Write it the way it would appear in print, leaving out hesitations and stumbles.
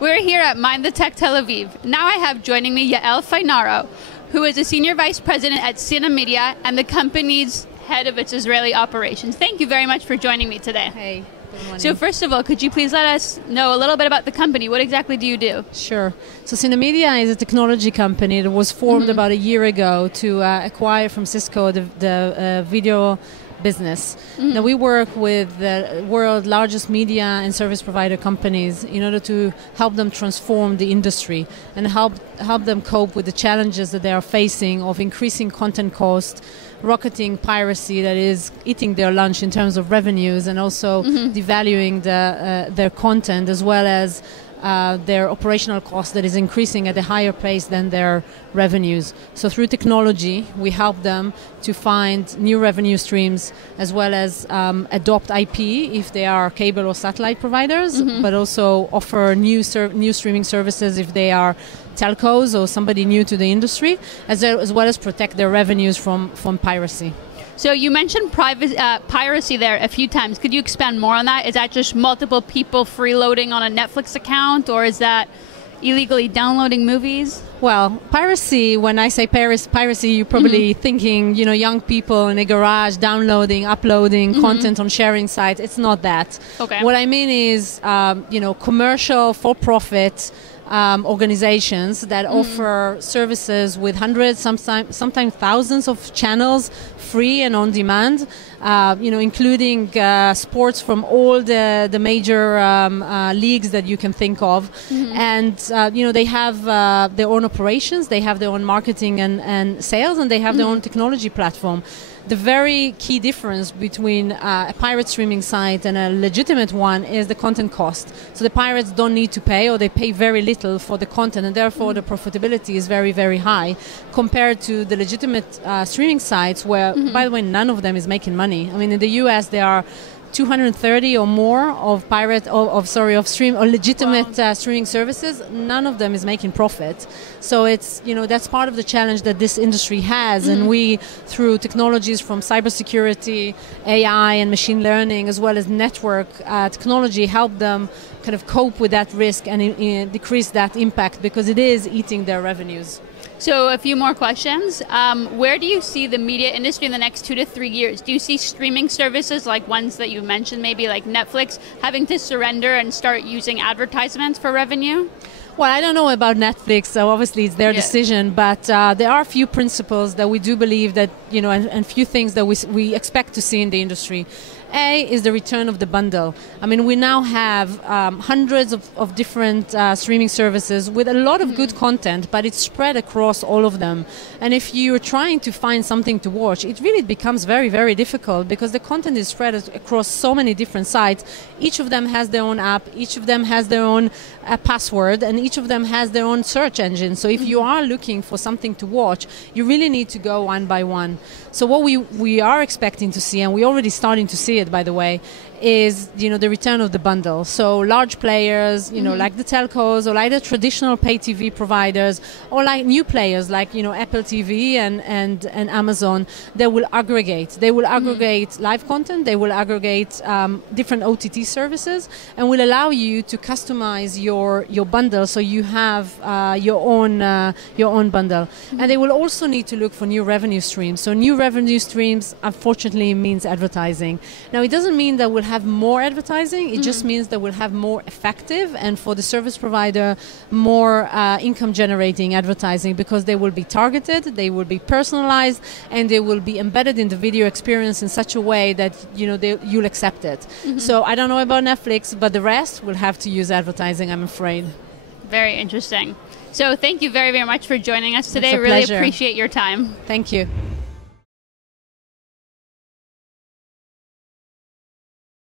We're here at Mind the Tech Tel Aviv. Now I have joining me Yael Fainaro, who is a Senior Vice President at Sina Media and the company's head of its Israeli operations. Thank you very much for joining me today. Hey, good morning. So first of all, could you please let us know a little bit about the company? What exactly do you do? Sure. So Sina Media is a technology company that was formed about a year ago to acquire from Cisco the video business. Now we work with the world's largest media and service provider companies in order to help them transform the industry and help them cope with the challenges that they are facing of increasing content cost, rocketing piracy that is eating their lunch in terms of revenues, and also devaluing their content, as well as their operational cost that is increasing at a higher pace than their revenues. So through technology, we help them to find new revenue streams, as well as adopt IP if they are cable or satellite providers, but also offer new streaming services if they are telcos or somebody new to the industry, as well as protect their revenues from piracy. So you mentioned piracy there a few times. Could you expand more on that? Is that just multiple people freeloading on a Netflix account, or is that illegally downloading movies? Well, piracy, when I say piracy, you're probably thinking, young people in a garage downloading, uploading content on sharing sites. It's not that. Okay. What I mean is, commercial, for-profit organizations that offer services with hundreds, sometimes thousands of channels, free and on demand, including sports from all the major leagues that you can think of. And, they have their own operations, they have their own marketing and sales, and they have their own technology platform. The very key difference between a pirate streaming site and a legitimate one is the content cost. So the pirates don't need to pay, or they pay very little for the content, and therefore the profitability is very, very high compared to the legitimate streaming sites where, by the way, none of them is making money. I mean, in the US, there are 230 or more of legitimate streaming services. None of them is making profit. So it's, that's part of the challenge that this industry has. And we, through technologies from cybersecurity, AI and machine learning, as well as network technology, help them kind of cope with that risk and decrease that impact, because it is eating their revenues. So a few more questions. Where do you see the media industry in the next 2 to 3 years? Do you see streaming services like ones that you mentioned, maybe like Netflix, having to surrender and start using advertisements for revenue? Well, I don't know about Netflix, so obviously it's their decision, but there are a few principles that we do believe that, and few things that we expect to see in the industry. A is the return of the bundle. I mean, we now have hundreds of different streaming services with a lot of good content, but it's spread across all of them. And if you're trying to find something to watch, it really becomes very, very difficult, because the content is spread across so many different sites. Each of them has their own app, each of them has their own password, and each of them has their own search engine. So if you are looking for something to watch, you really need to go one by one. So what we are expecting to see, and we're already starting to see it, by the way, is the return of the bundle. So large players, like the telcos, or like the traditional pay TV providers, or like new players like Apple TV and Amazon, they will aggregate. They will aggregate live content. They will aggregate different OTT services, and will allow you to customize your bundle, so you have your own bundle. And they will also need to look for new revenue streams. So new revenue streams, unfortunately, means advertising. Now, it doesn't mean that we'll have more advertising. It just means that we'll have more effective, and for the service provider, more income generating advertising, because they will be targeted, they will be personalized, and they will be embedded in the video experience in such a way that you'll accept it. So I don't know about Netflix, but the rest will have to use advertising, I'm afraid. Very interesting. So thank you very, very much for joining us today. It's a really pleasure. Appreciate your time. Thank you.